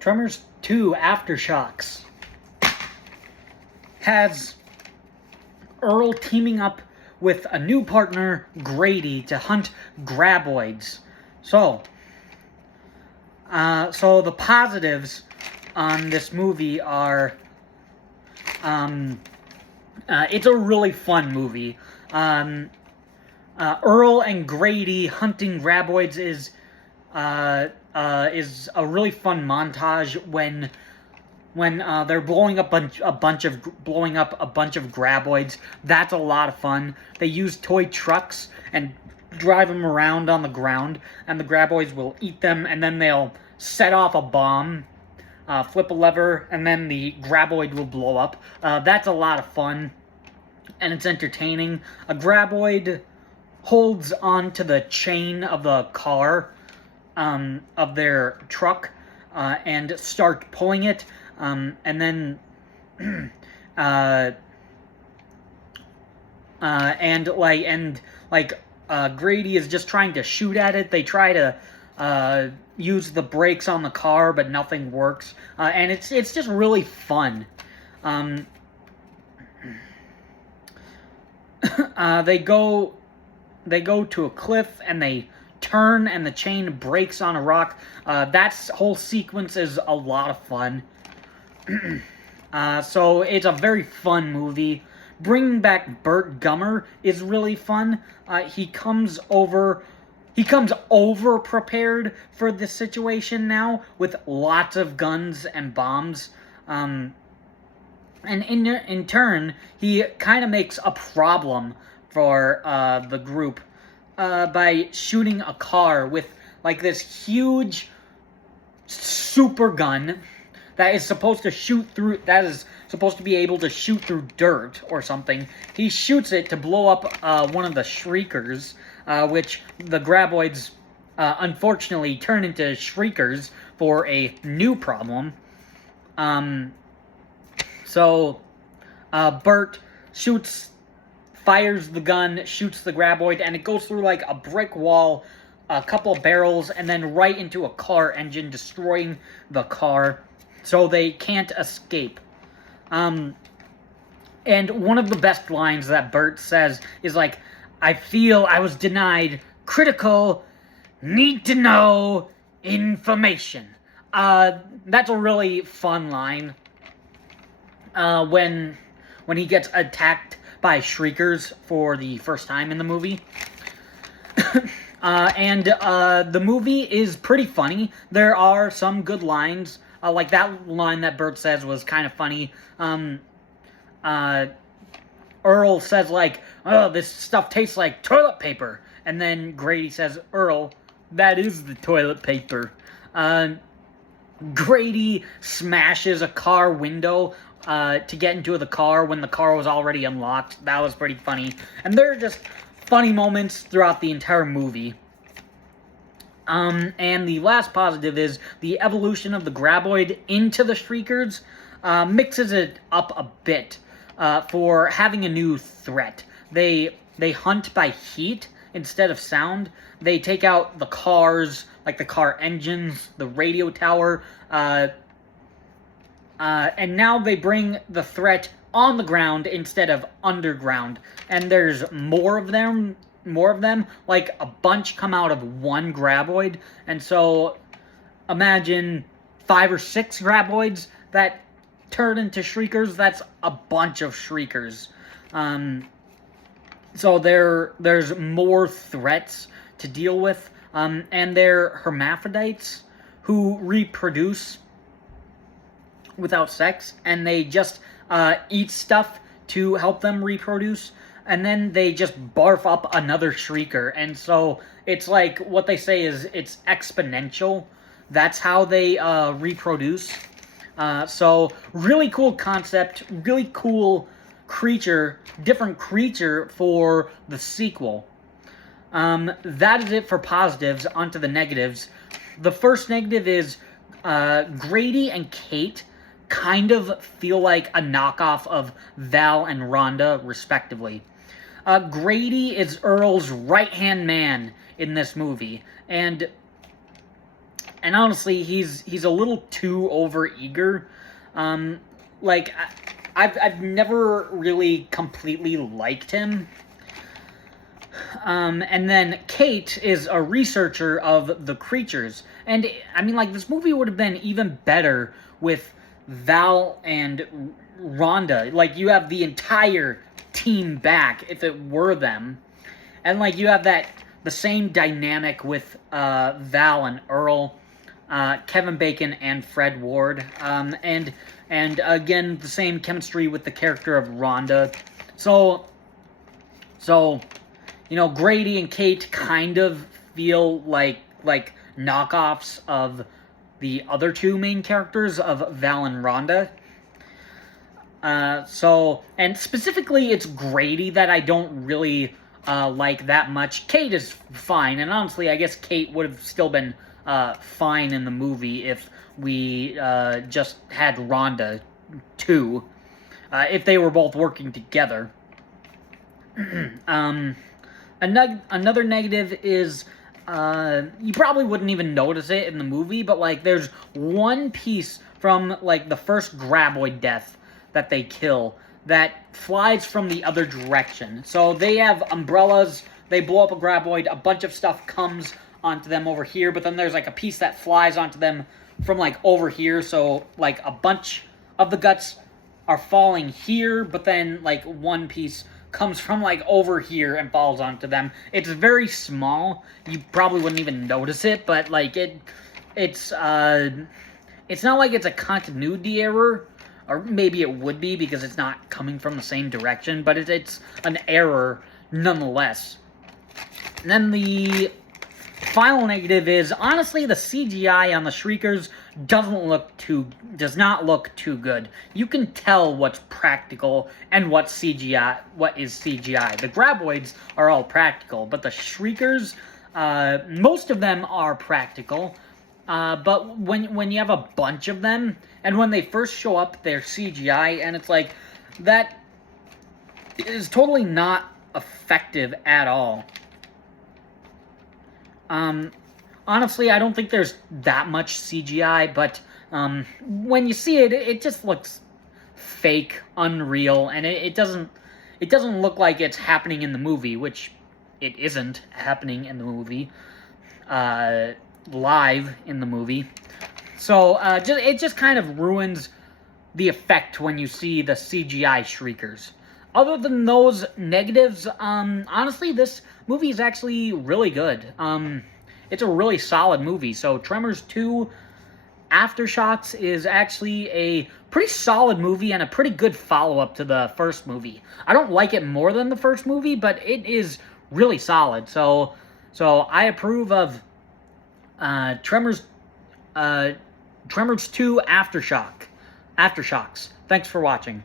Tremors 2 Aftershocks has Earl teaming up with a new partner, Grady, to hunt graboids. So the positives on this movie are, it's a really fun movie. Earl and Grady hunting graboids is a really fun montage when they're blowing up a bunch of graboids. That's a lot of fun. They use toy trucks and drive them around on the ground, and the graboids will eat them, and then they'll set off a bomb, flip a lever, and then the graboid will blow up. That's a lot of fun, and it's entertaining. A graboid holds onto the chain of the car, of their truck, and start pulling it, and then Grady is just trying to shoot at it. They try to use the brakes on the car, but nothing works, and it's just really fun. They go to a cliff and they turn and the chain breaks on a rock. That whole sequence is a lot of fun. So it's a very fun movie. Bringing back Burt Gummer is really fun. He comes over prepared for this situation now with lots of guns and bombs. And in turn, he kind of makes a problem for the group by shooting a car with like this huge super gun that is supposed to be able to shoot through dirt or something. He shoots it to blow up one of the Shriekers, which the graboids unfortunately turn into Shriekers for a new problem. So Bert fires the gun, shoots the graboid, and it goes through like a brick wall, a couple of barrels, and then right into a car engine, destroying the car, so they can't escape. And one of the best lines that Bert says is like, "I feel I was denied critical, need-to-know information." That's a really fun line. When he gets attacked by Shriekers for the first time in the movie. And the movie is pretty funny. There are some good lines. Like that line that Bert says was kind of funny. Earl says like, "Oh, this stuff tastes like toilet paper." And then Grady says, "Earl, that is the toilet paper." Grady smashes a car window to get into the car when the car was already unlocked. That was pretty funny. And there are just funny moments throughout the entire movie. And the last positive is the evolution of the graboid into the Shriekers mixes it up a bit for having a new threat. They hunt by heat instead of sound. They take out the cars, like the car engines, the radio tower, and now they bring the threat on the ground instead of underground. And there's more of them, like a bunch come out of one graboid. And so imagine 5 or 6 graboids that turn into Shriekers. That's a bunch of Shriekers. So there's more threats to deal with. And they're hermaphrodites who reproduce without sex, and they just eat stuff to help them reproduce, and then they just barf up another Shrieker. And so it's like, what they say is it's exponential. That's how they reproduce. So really cool concept, really cool creature, different creature for the sequel. That is it for positives. Onto the negatives. The first negative is Grady and Kate kind of feel like a knockoff of Val and Rhonda, respectively. Grady is Earl's right-hand man in this movie, and And honestly, he's a little too overeager. Like, I've never really completely liked him. And then Kate is a researcher of the creatures. And, I mean, like, this movie would have been even better with Val and Rhonda. Like, you have the entire team back if it were them. And, like, you have the same dynamic with Val and Earl, Kevin Bacon and Fred Ward. And again, the same chemistry with the character of Rhonda. So, you know, Grady and Kate kind of feel like knockoffs of the other two main characters of Val and Rhonda. And specifically, it's Grady that I don't really like that much. Kate is fine, and honestly, I guess Kate would have still been fine in the movie if we just had Rhonda too, if they were both working together. Another negative is, you probably wouldn't even notice it in the movie, but, like, there's one piece from, like, the first graboid death that they kill that flies from the other direction. So they have umbrellas, they blow up a graboid, a bunch of stuff comes onto them over here, but then there's, like, a piece that flies onto them from, like, over here, so, like, a bunch of the guts are falling here, but then, like, one piece comes from, like, over here and falls onto them. It's very small. You probably wouldn't even notice it, but, like, it's not like it's a continuity error, or maybe it would be because it's not coming from the same direction, but it's an error nonetheless. And then the final negative is, honestly, the CGI on the Shriekers does not look too good. You can tell what's practical and what is CGI. The graboids are all practical, but the Shriekers, most of them are practical. But when you have a bunch of them, and when they first show up, they're CGI, and it's like, that is totally not effective at all. Honestly, I don't think there's that much CGI, but when you see it, it just looks fake, unreal, and it doesn't look like it's happening in the movie, which it isn't happening in the movie, live in the movie. So it just kind of ruins the effect when you see the CGI Shriekers. Other than those negatives, honestly, this movie is actually really good. It's a really solid movie. So Tremors 2 Aftershocks is actually a pretty solid movie and a pretty good follow-up to the first movie. I don't like it more than the first movie, but it is really solid. So I approve of Tremors 2 Aftershocks. Thanks for watching.